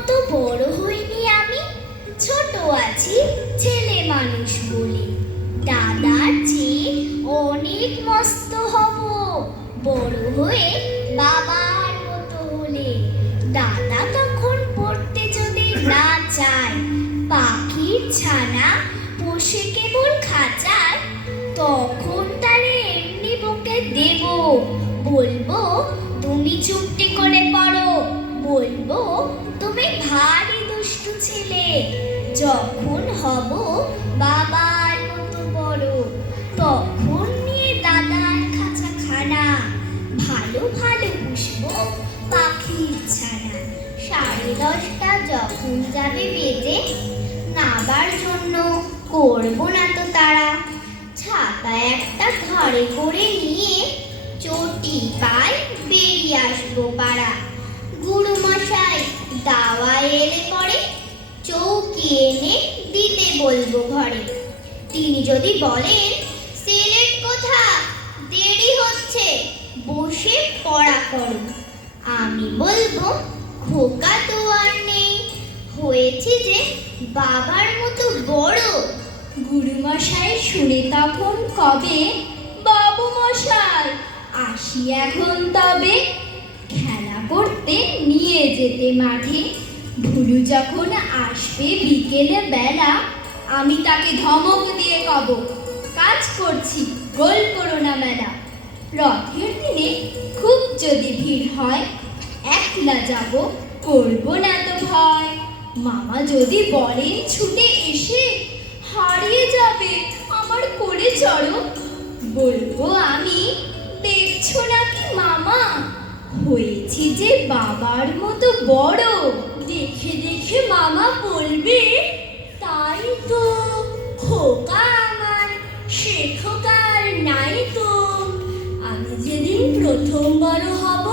মতো বড় হইনি আমি, ছোট আছি ছেলে মানুষ বলে। দাদার চেয়ে অনেক মস্ত হব বড় হয়ে বাবার মতো হলে। দাদা তখন পড়তে যদি না চায়, পাখির ছানা পোষে কেবল খাঁচায়, তখন তারে এমনি বকে দেব, বলবো তুমি চুপটি করে পড়ো, বলবো তুমি ভারী দুষ্টু ছেলে। যখন হব বাবার মতো বড়, তখন নিয়ে দাদার খাঁচাখানা, ভালো ভালো পুষবো পাখির ছানা। 10:30 যখন যাবে বেজে, নাবার জন্য করবো না তো তারা, ছাতা একটা ঘরে করে নিয়ে চটি পায় বেরিয়ে আসবো পাড়া। গুরুমশাই দাওয়া এলে পরে চৌকি এনে দিতে বলবো ঘরে। তিনি যদি বলেন সিলেট কোথা, দেরি হচ্ছে, বসে পড়া করো, আমি বলবো খোকা তো আর নেই, হয়েছি যে বাবার মতো বড়। গুরুমশাই শুনে তখন কবে, বাবু মশাই আসি এখন তবে। খেলা করতে নিয়ে যেতে মাঠে, ভুলু যখন আসবে বিকেলে বেলা, আমি তাকে ধমক দিয়ে কব, কাজ করছি গোল করো না মেলা। রথের দিনে খুব যদি ভিড় হয়, একলা যাব করবো না তো ভয়। মামা যদি বলেন ছুটে এসে, হারিয়ে যাবে আমার কোলে চড়ো, বলবো আমি, দেখছো নাকি মামা হয়েছি যে বাবার মতো বড়। দেখে দেখে মামা বলবে, তাই তো খোকা আমার, সে খোকার নাই তো। আমি যেদিন প্রথম বড় হব,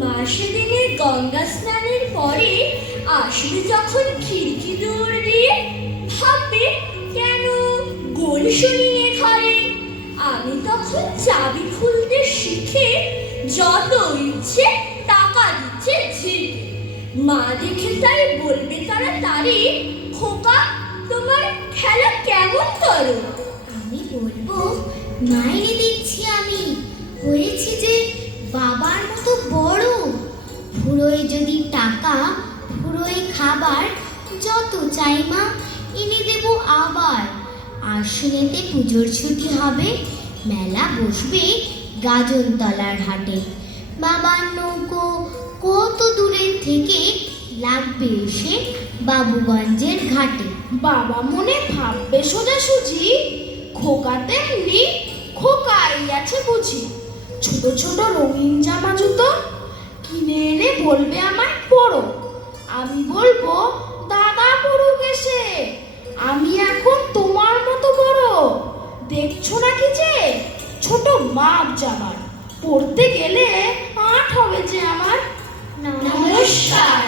মা সেদিনে গঙ্গা স্নানের পরে আসবে যখন খিড়কি দৌড় দিয়ে, ভাববে কেন গোল শুনিয়ে ঘরে। আমি তখন চাবি খুলতে শিখে যত ইচ্ছে টাকা দিচ্ছে ঝিকে। মা দেখে তাই বলবে তাড়াতাড়ি, খোকা তোমার খেলা কেমন করো। আমি বলবো মাইনে দিচ্ছি আমি, হয়েছি যে বাবার মতো বড়। ফুরোয় যদি টাকা, ফুরোয় খাবার, যত চাই মা এনে দেব আবার। আশ্বিনেতে পুজোর ছুটি হবে, মেলা বসবে গাজনতলার হাটে। বাবার নৌকো কত দূরের থেকে লাগবে এসে বাবুগঞ্জের ঘাটে। বাবা মনে ভাববে সোজাসুজি, খোকা তেমনি খোকাই আছে বুঝি। ছোট ছোট রঙিন জামা জুতো কিনে এনে বলবে আমায় পরো, আমি বলবো দাদা পড়ুক এসে, আমি এখন তোমার মতো বড়। দেখছো নাকি যে ছোট মাপ জামার, পড়তে গেলে আট হবে যে আমার। নমস্কার।